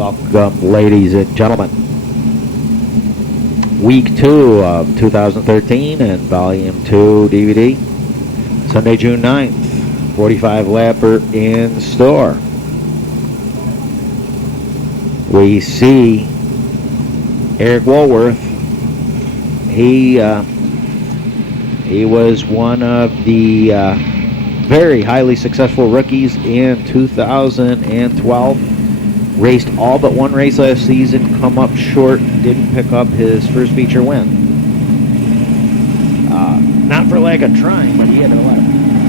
Welcome, ladies and gentlemen. Week 2 of 2013 and Volume 2 DVD. Sunday, June 9th. 45 lapper in store. We see Eric Woolworth. He was one of the very highly successful rookies in 2012. Raced all but one race last season, come up short, didn't pick up his first feature win. Not for lack of trying, but he had a lot of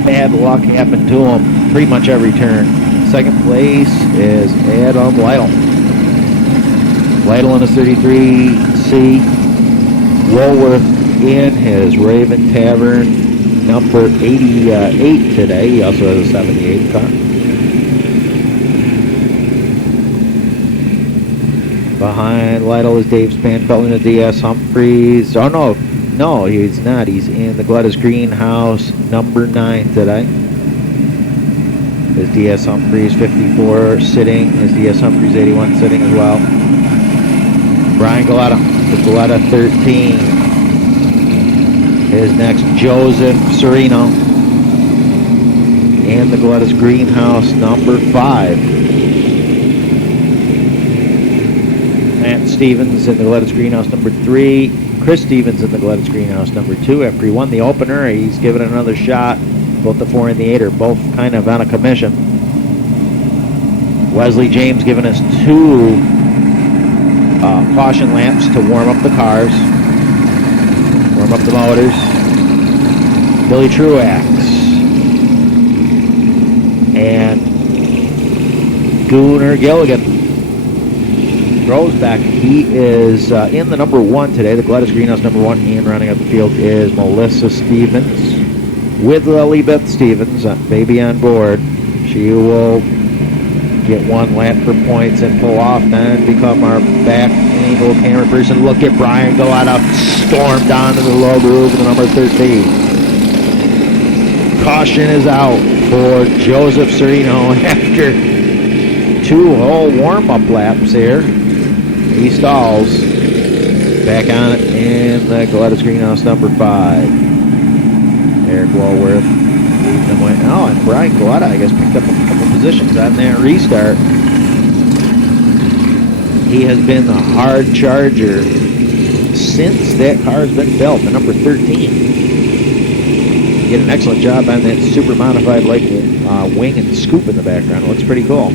bad luck happen to him pretty much every turn. Second place is Adam Lytle. Lytle in his 33C. Woolworth in his Raven Tavern number 88 today. He also has a 78 car. Behind Lytle is Dave Spanfeldt in the DS Humphreys. Oh, no, he's not. He's in the Galletta's Greenhouse, number 9 today. His DS Humphreys 54 sitting. His DS Humphreys 81 sitting as well. Brian Galletta, the Galletta 13. His next, Joseph Serino. And the Galletta's Greenhouse, number 5. Matt Stevens in the Galletta's Greenhouse number 3. Chris Stevens in the Galletta's Greenhouse number 2. After he won the opener, he's given it another shot. Both the 4 and the 8 are both kind of on a commission. Wesley James giving us 2 caution laps to warm up the cars, warm up the motors. Billy TRUAX and Gunnar Gilligan. Back. He is in the number 1 today. The Galletta's Greenhouse number 1, and running up the field is Melissa Stevens with Lilybeth Stevens, baby on board. She will get 1 lap for points and pull off, then become our back angle camera person. Look at Brian go out, storm down to the low groove of the number 13. Caution is out for Joseph Serino after 2 whole warm-up laps here. He stalls. Back on it in the Galletta's Greenhouse number 5. Eric Woolworth leads them away. Oh, and Brian Galletta, I guess, picked up a couple positions on that restart. He has been the hard charger since that car's been built, the number 13. He did an excellent job on that super modified like wing and scoop in the background. It looks pretty cool.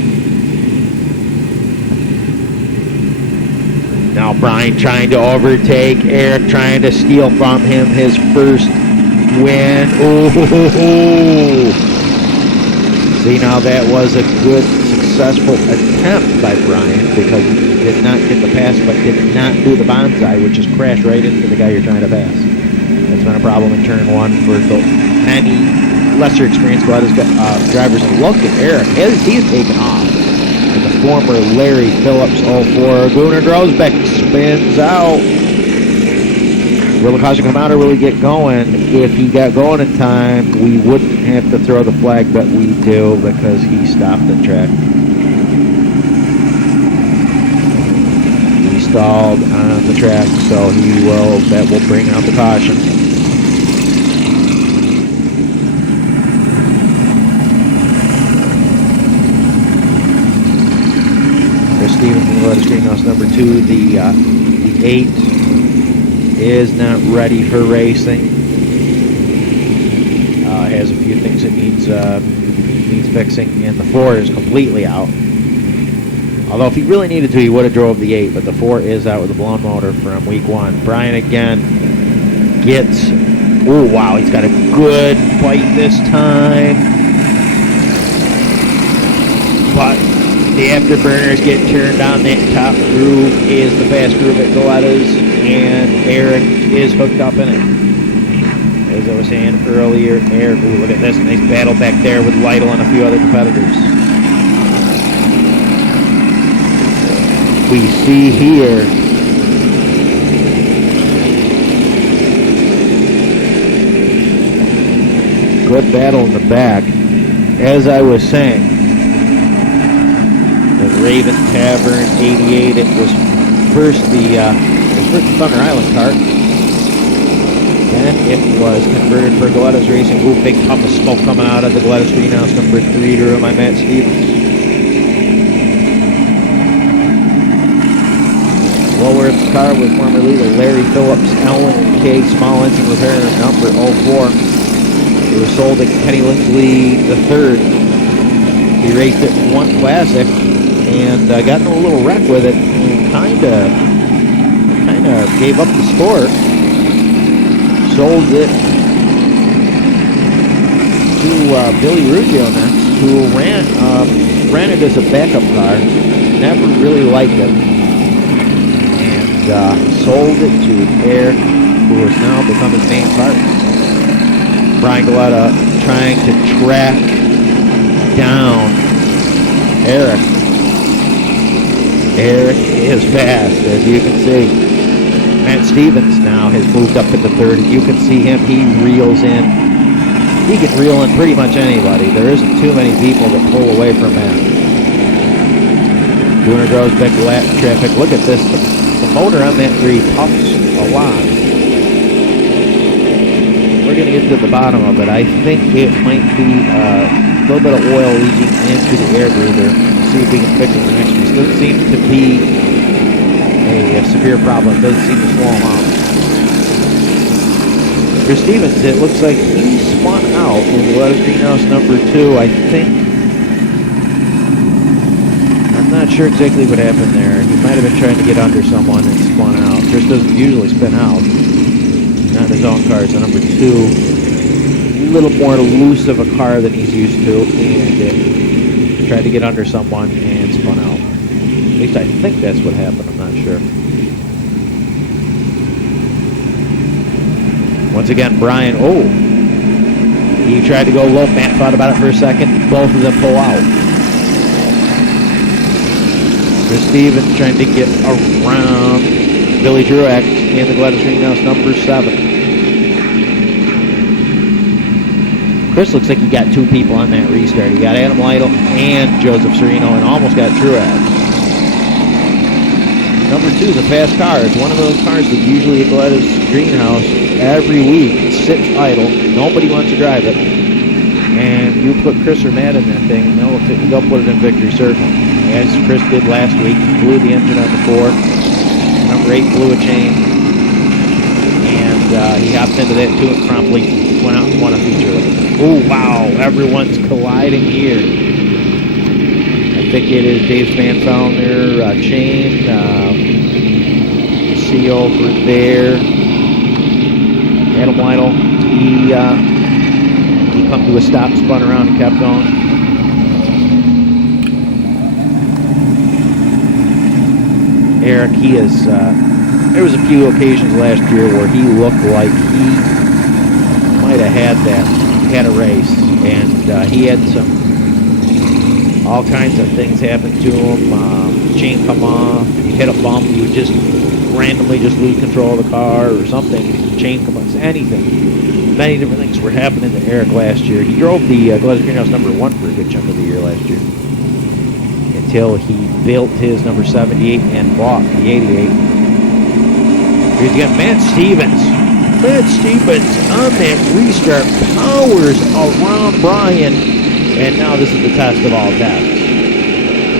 Now Brian trying to overtake Eric, trying to steal from him his first win. Ooh. See, now that was a good, successful attempt by Brian because he did not get the pass, but did not do the bonsai, which is crash right into the guy you're trying to pass. That's been a problem in turn 1 for the many lesser experienced drivers. And look at Eric, he's taken off. The former Larry Phillips 04. Gunnar Grosbeck spins out. Will the caution come out or will he get going? If he got going in time, we wouldn't have to throw the flag, but we do because he stopped the track. He stalled on the track, so that will bring out the caution. Stevens in the Galletta's Greenhouse number 2. The 8 is not ready for racing. Has a few things it needs fixing, and the 4 is completely out. Although if he really needed to, he would have drove the 8, but the 4 is out with a blown motor from week 1. Brian again gets, oh wow, he's got a good fight this time. But the afterburners get turned on. That top groove is the fast groove at Galletta's, and Eric is hooked up in it. As I was saying earlier, Eric, ooh, look at this nice battle back there with Lytle and a few other competitors. We see here good battle in the back. As I was saying, Raven Tavern 88. It was first the Thunder Island cart. Then it was converted for Galletta's Racing. Ooh, big puff of smoke coming out of the Galletta's greenhouse, number 3 to my Matt Stevens. Lower the car was formerly the Larry Phillips Ellen K. Small Engine Repair, number 04. It was sold to Kenny Lindsley III. He raced it in one classic and got in a little wreck with it and kind of gave up the sport. Sold it to Billy Ruggio next, who ran it as a backup car. Never really liked it. Sold it to Eric, who has now become his main partner. Brian Galletta trying to track down Eric. Eric is fast, as you can see. Matt Stevens now has moved up into third. You can see him, he reels in. He can reel in pretty much anybody. There isn't too many people that pull away from Matt. Gunnar goes back to lap traffic. Look at this. The motor on that 3 puffs a lot. We're going to get to the bottom of it. I think it might be a little bit of oil leaking into the air breather. See if we can fix it the next piece. Doesn't seem to be a severe problem. Doesn't seem to slow him out. For Stevens, it looks like he spun out in the Galletta's greenhouse number 2. I think. I'm not sure exactly what happened there. He might have been trying to get under someone and spun out. Chris doesn't usually spin out. Not his own car. It's a number 2. A little more loose of a car than he's used to. And it tried to get under someone and spun out. At least I think that's what happened. I'm not sure. Once again, Brian. Oh. He tried to go low. Matt thought about it for a second. Both of them pull out. Chris Stevens trying to get around Billy TRUAX in the Galletta greenhouse number 7. Chris looks like he got 2 people on that restart. He got Adam Lytle and Joseph Serino and almost got TRUAX. Number 2 is a fast car. It's one of those cars that usually at Galletta's greenhouse every week sits idle. Nobody wants to drive it. And you put Chris or Matt in that thing, and they'll put it in victory circle. As Chris did last week, he blew the engine on the 4. Number 8 blew a chain. And he hopped into that too and promptly went out and won a feature with it. Oh, wow. Everyone's colliding here. I think it is Dave Spanfelner, chain. See over there. Adam Lytle. He come to a stop, spun around, and kept going. Eric, he is, there was a few occasions last year where he looked like he might have had a race, and he had all kinds of things happen to him. Chain come off, he hit a bump, he would just randomly just lose control of the car or something, chain come off, anything. Many different things were happening to Eric last year. He drove the Galletta's greenhouse number 1 for a good chunk of the year last year, until he built his number 78 and bought the 88. Here's again Matt Stevens. Matt Stevens on that restart powers around Brian, and now this is the test of all tests.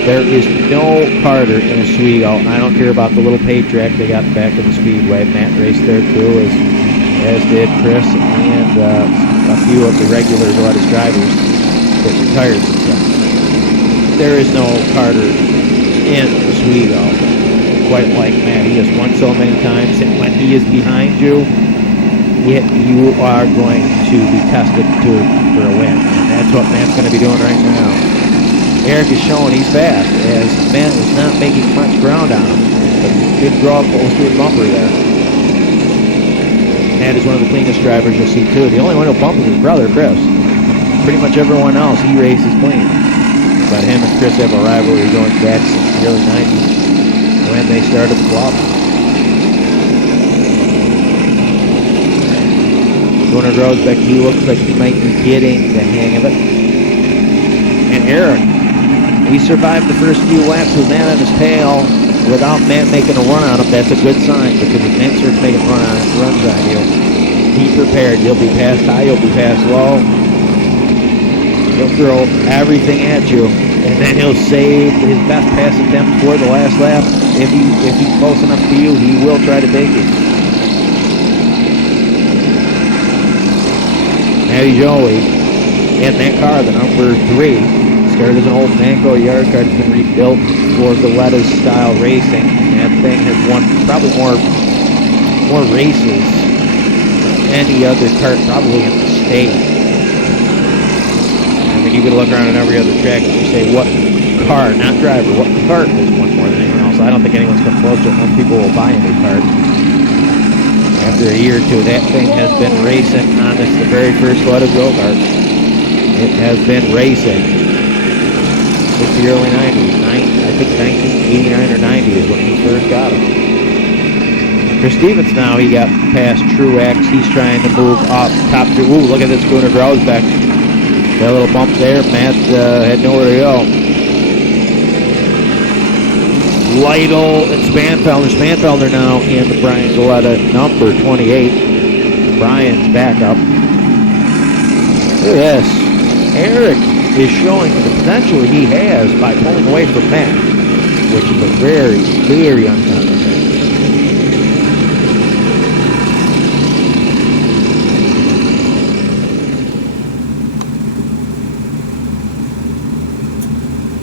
There is no Carter in Oswego. I don't care about the little pay track they got back in the Speedway. Matt raced there too, as did Chris and a few of the regular Galletta's drivers that retired and stuff. There is no Carter in Oswego quite like Matt. He has won so many times, and when he is behind you, you are going to be tested for a win. And that's what Matt's going to be doing right now. Eric is showing he's fast, as Matt is not making much ground on him. But he did draw close to his bumper there. Matt is one of the cleanest drivers you'll see too. The only one who bumps is his brother, Chris. Pretty much everyone else, he races clean. But him and Chris have a rivalry going back since the early 90s when they started the club. Gunnar Grosbeck, he looks like he might be getting the hang of it. And Eric He survived the first few laps with Matt on his tail without Matt making a run on him. That's a good sign, because if Matt starts making runs on you, be prepared. You'll be passed high, you'll be passed low. He'll throw everything at you, and then he'll save his best pass attempt for the last lap. If he's close enough to you, he will try to take it. Matty Joey in that car, the number 3, started as an old Manco yard car. It's been rebuilt for Galletta's style racing. That thing has won probably more races than any other kart probably in the state. I mean, you could look around at every other track and you say, what car, not driver, what kart has won more than anyone else? I don't think anyone's come close to it. Most people will buy a new kart. After a year or two, that thing has been racing on this, the very first Galletta go-kart. It has been racing since the early 90s. I think 1989 or 90 is when he first got it. Chris Stevens now, he got past TRUAX. He's trying to move up top 3. Ooh, look at this Gunnar Grosbeck. That little bump there, Matt had nowhere to go. Lytle and Spanfelder. Spanfelder now in the Brian Galletta number 28. Brian's backup. Look at this. Eric is showing the potential he has by pulling away from Matt, which is a very, very uncommon thing.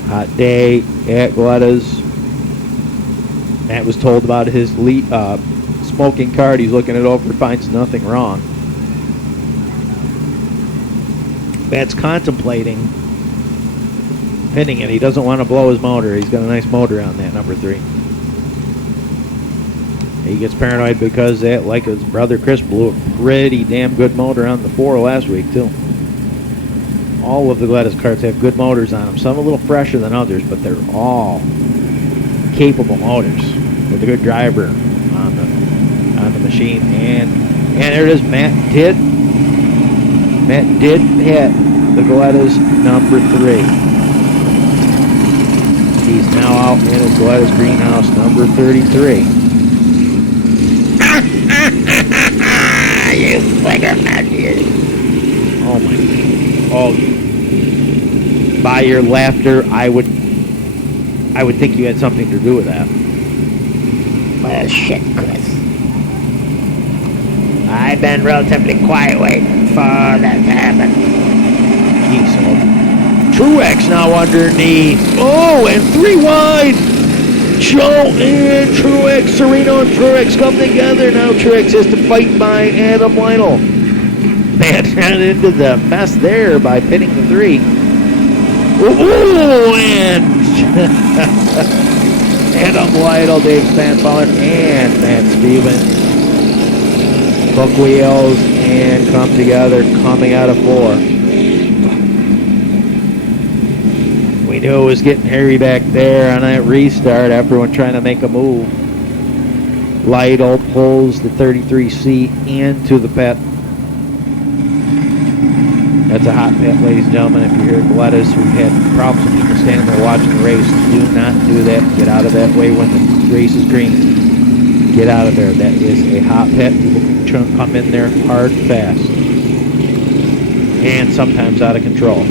Hot day at Galletta's. Matt was told about his smoking card. He's looking it over, finds nothing wrong. Matt's contemplating pinning it. He doesn't want to blow his motor. He's got a nice motor on that number 3. He gets paranoid because that, like his brother Chris, blew a pretty damn good motor on the 4 last week too. All of the Galletta's karts have good motors on them. Some a little fresher than others, but they're all capable motors with a good driver on the machine. And there it is. Matt did hit the Galletta's number 3. He's now out in his Galletta's greenhouse number 33. You figure magic. Oh my God. Oh, by your laughter, I would think you had something to do with that. Well, shit, Chris. I've been relatively quiet waiting for that to happen. Jeez, TRUAX now underneath. Oh, and 3 wide. Joe and TRUAX, Sereno and TRUAX come together. Now TRUAX has to fight by Adam Lytle. Man, ran into the mess there by pitting the 3. Ooh, and Adam Lytle, Dave Spanfelder, and Matt Stevens hook wheels and come together, coming out of 4. We knew it was getting hairy back there on that restart after one trying to make a move. Lytle pulls the 33 seat into the pit. That's a hot pit, ladies and gentlemen. If you're here at Galletta's, we've had problems with people standing there watching the race. Do not do that. Get out of that way when the race is green. Get out of there. That is a hot pit. People can come in there hard and fast. And sometimes out of control.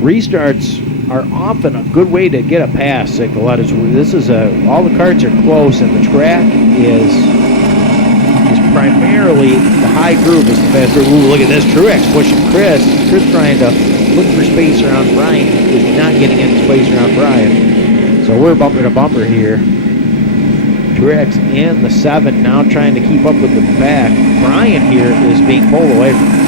Restarts are often a good way to get a pass at Galletta's. This is all the karts are close, and the track is primarily the high groove is the faster. Ooh, look at this. TRUAX pushing Chris. Chris trying to look for space around Brian. He is not getting any space around Brian. So we're bumper to bumper here. TRUAX in the 7 now trying to keep up with the back. Brian here is being pulled away from him.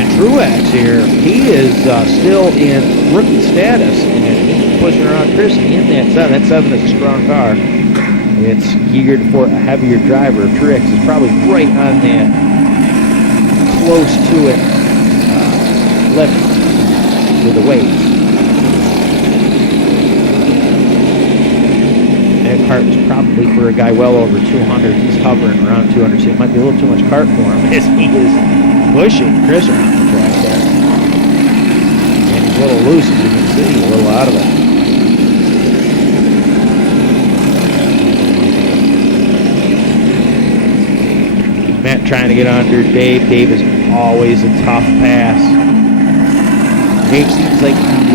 And TRUAX here, he is still in rookie status, and he's pushing around Chris in that 7. That 7 is a strong car. It's geared for a heavier driver. TRUAX is probably right on that, close to it, limit with the weights. That cart is probably for a guy well over 200. He's hovering around 200, so it might be a little too much cart for him as he is pushing Chris around the track there. And he's a little loose, as you can see, a little out of it. Matt trying to get under Dave. Dave is always a tough pass. Dave seems like he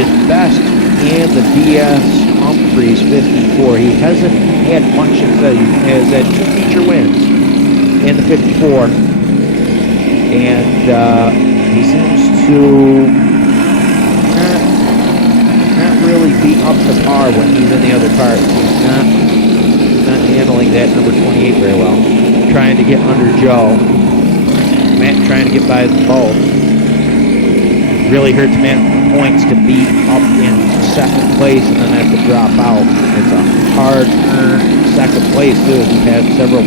is best in the DS Humphreys 54. He hasn't had much success. He has had 2 feature wins in the 54. And he seems to not really be up to par when he's in the other cars. He's not handling that number 28 very well. Trying to get under Joe. Matt trying to get by them both. Really hurts Matt points to be up in second place and then have to drop out. It's a hard-earned second place, too. We've had several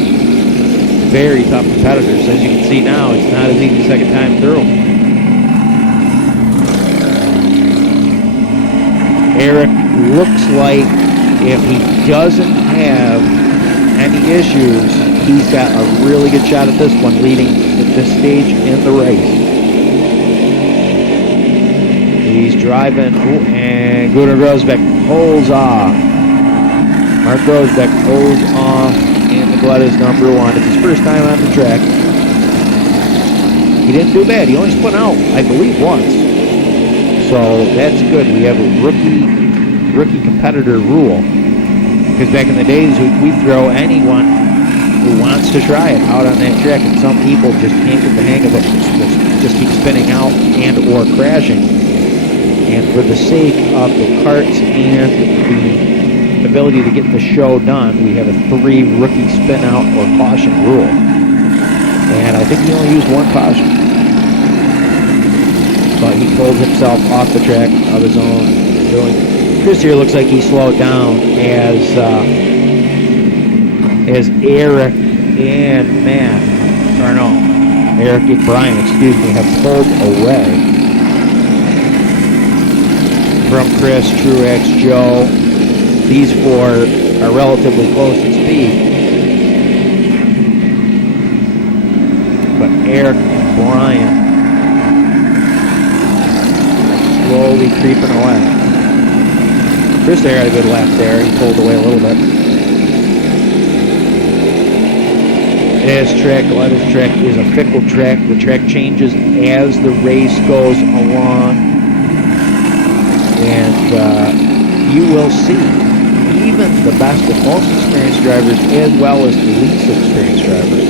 very tough competitors. As you can see now, it's not as easy second time through. Eric looks like if he doesn't have any issues, he's got a really good shot at this one, leading at this stage in the race. He's driving, and Gunnar Grosbeck pulls off. Mark Grosbeck pulls off, and the Galletta's number 1. It's his first time on the track. He didn't do bad. He only spun out, I believe, once. So that's good. We have a rookie competitor rule. Because back in the days, we throw anyone who wants to try it out on that track, and some people just can't get the hang of it. Just keep spinning out and or crashing. And for the sake of the carts and the ability to get the show done, we have a 3 rookie spin out or caution rule. And I think he only used 1 caution. But he pulled himself off the track of his own doing. Chris here looks like he slowed down as Eric and Matt, or no, Eric and Brian, excuse me, have pulled away from Chris, Truax, Joe. These 4 are relatively close in speed. But Eric and Brian slowly creeping away. Chris there had a good lap there. He pulled away a little bit. This track, Galletta's track, is a fickle track. The track changes as the race goes along. And you will see even the best and most experienced drivers as well as the least experienced drivers.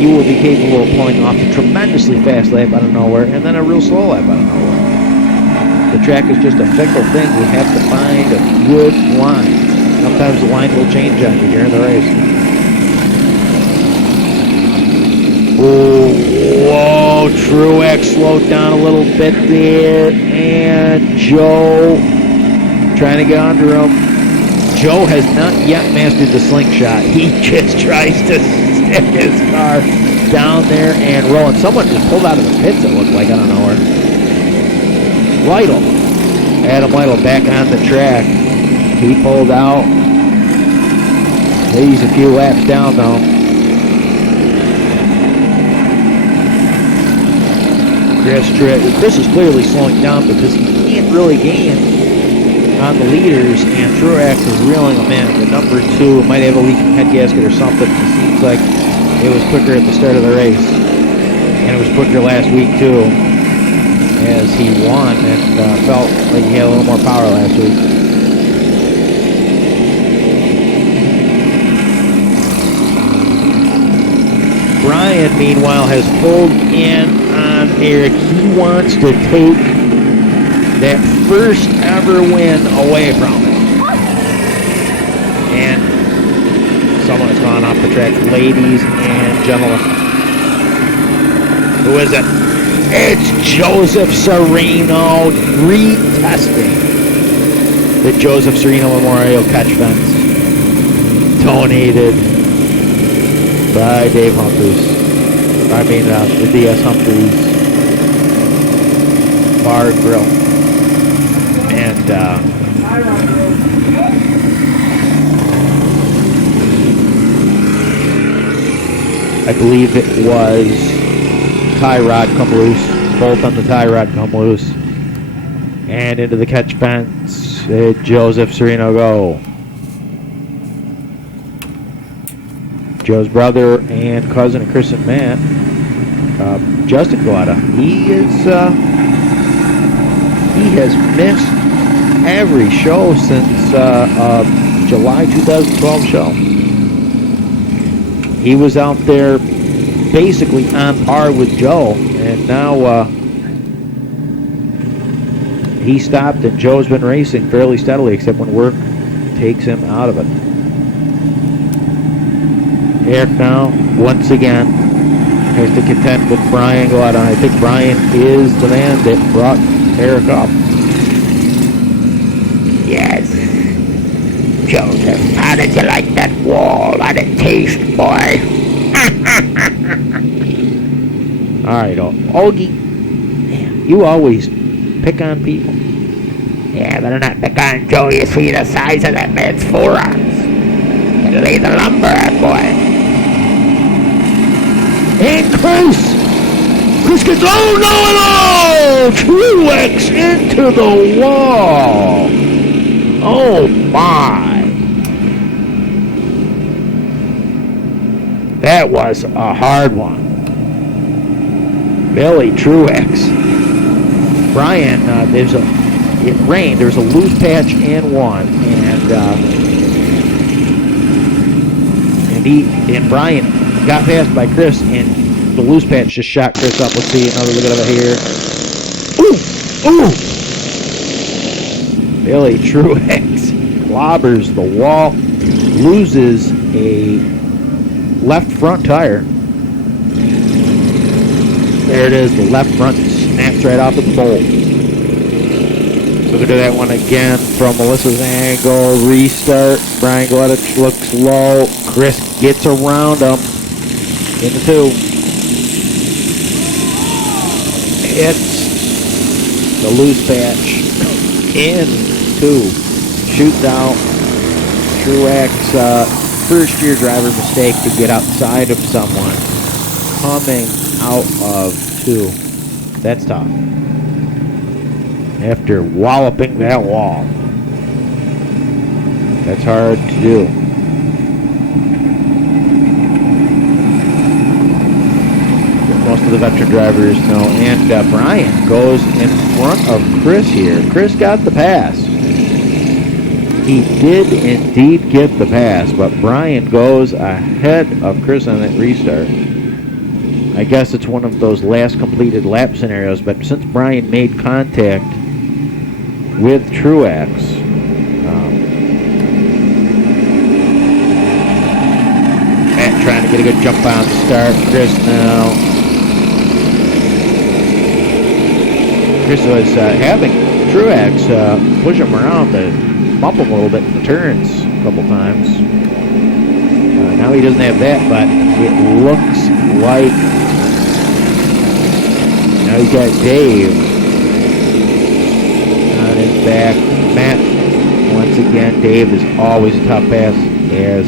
You will be capable of pulling off a tremendously fast lap out of nowhere and then a real slow lap out of nowhere. The track is just a fickle thing. We have to find a good line. Sometimes the line will change on you during the race. Whoa, Truax slowed down a little bit there, and Joe trying to get under him. Joe has not yet mastered the slingshot. He just tries to stick his car down there and rolling. Someone just pulled out of the pits, it looked like, I don't know where. Lytle. Adam Lytle back on the track. He pulled out. He's a few laps down, though. Chris is clearly slowing down because he can't really gain on the leaders, and Truax is reeling him in. The number 2 might have a leaking head gasket or something. It seems like it was quicker at the start of the race, and it was quicker last week too, as he won and felt like he had a little more power last week. Brian, meanwhile, has pulled in on Eric. He wants to take that first ever win away from him. And someone has gone off the track. Ladies and gentlemen, who is it? It's Joseph Serino retesting the Joseph Serino Memorial catch fence, donated by Dave Humphreys. The DS Humphreys Bar and Grill. And I believe it was tie rod come loose. Bolt on the tie rod come loose. And into the catch fence. Joseph Sereno go. Joe's brother and cousin, Chris and Matt, Justin Galletta. He has missed every show since July 2012 show. He was out there basically on par with Joe, and now he stopped, and Joe's been racing fairly steadily, except when work takes him out of it. Eric now, once again, has to contend with Brian Galletta. I think Brian is the man that brought Eric up. Yes. Joseph, how did you like that wall? How did it taste, boy? Alright, Augie, you always pick on people. Yeah, better not pick on Joe. You see the size of that man's forearms. And lay the lumber on, boy. And Chris gets, oh no! TRUAX into the wall! Oh my! That was a hard one. Billy TRUAX. Brian, it rained. There was a loose patch and one, and Brian got passed by Chris, and the loose patch just shot Chris up. Let's see another look at it here. Ooh! Billy TRUAX clobbers the wall, loses a left front tire. There it is, the left front snaps right off of the bolt. So we'll do that one again from Melissa's angle. Restart. Brian Galletta looks low. Chris gets around him. Into two. Hits the loose patch. In two. Shoots out. TRUAX first year driver mistake to get outside of someone. Coming out of two. That's tough. After walloping that wall. That's hard to do. Most of the veteran drivers know. And Brian goes in front of Chris here. Chris got the pass. He did indeed get the pass, but Brian goes ahead of Chris on that restart. I guess it's one of those last completed lap scenarios, but since Brian made contact with TRUAX, Matt trying to get a good jump on the start. Chris now. Chris was having TRUAX push him around to bump him a little bit in the turns a couple times. Now he doesn't have that, but it looks like now he's got Dave on his back. Matt, once again, Dave is always a tough pass as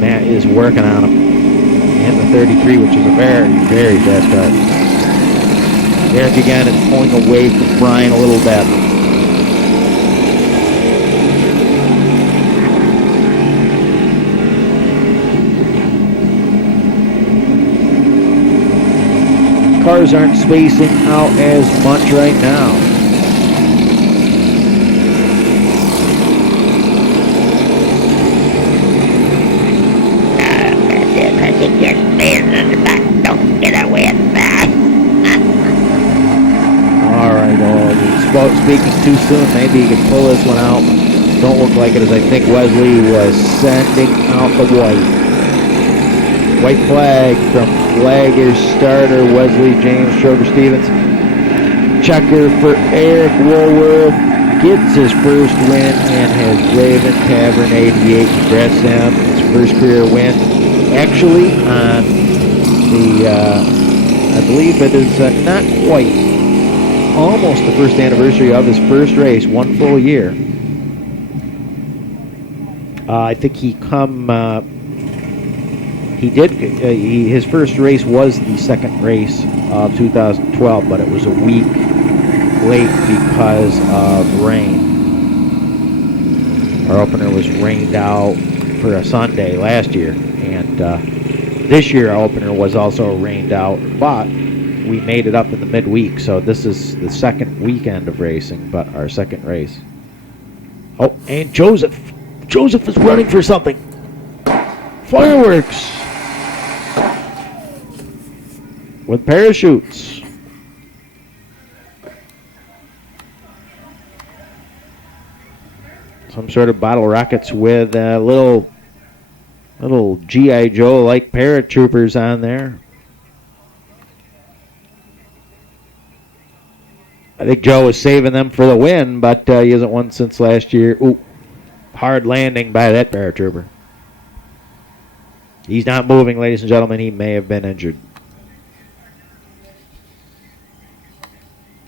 Matt is working on him. And the 33, which is a very, very fast car. Eric again is pulling away from Brian a little bit. Cars aren't spacing out as much right now. Don't get away with that. Alright, speaking too soon, maybe you can pull this one out. Don't look like it, as I think Wesley was sending out the white. White flag from Flagger starter Wesley James Schroeder Stevens. Checker for Eric Woolworth. Gets his first win in his Raven Tavern 88. Congrats to him. His first career win. Actually, on the, I believe it is not quite almost the first anniversary of his first race, 1 full year. I think he did. His first race was the second race of 2012, but it was a week late because of rain. Our opener was rained out for a Sunday last year, and this year our opener was also rained out, but we made it up in the midweek, so this is the second weekend of racing, but our second race. Oh, and Joseph is running for something. Fireworks with parachutes. Some sort of bottle rockets with little G.I. Joe-like paratroopers on there. I think Joe is saving them for the win, but he hasn't won since last year. Ooh, hard landing by that paratrooper. He's not moving, ladies and gentlemen. He may have been injured.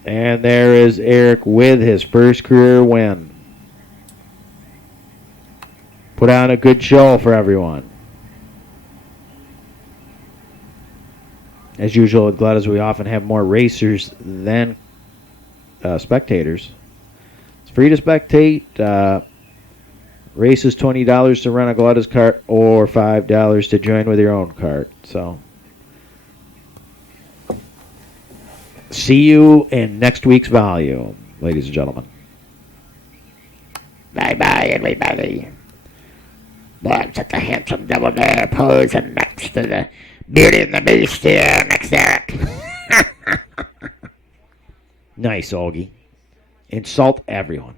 And there is Eric with his first career win. Put on a good show for everyone. As usual at Galletta's, we often have more racers than spectators. It's free to spectate. Race is $20 to run a Galletta's cart or $5 to join with your own cart. So, see you in next week's volume, ladies and gentlemen. Bye-bye, everybody. Boy, I'm such a handsome devil there, posing next to the Beauty and the Beast here, next to Eric. Nice, Augie. Insult everyone.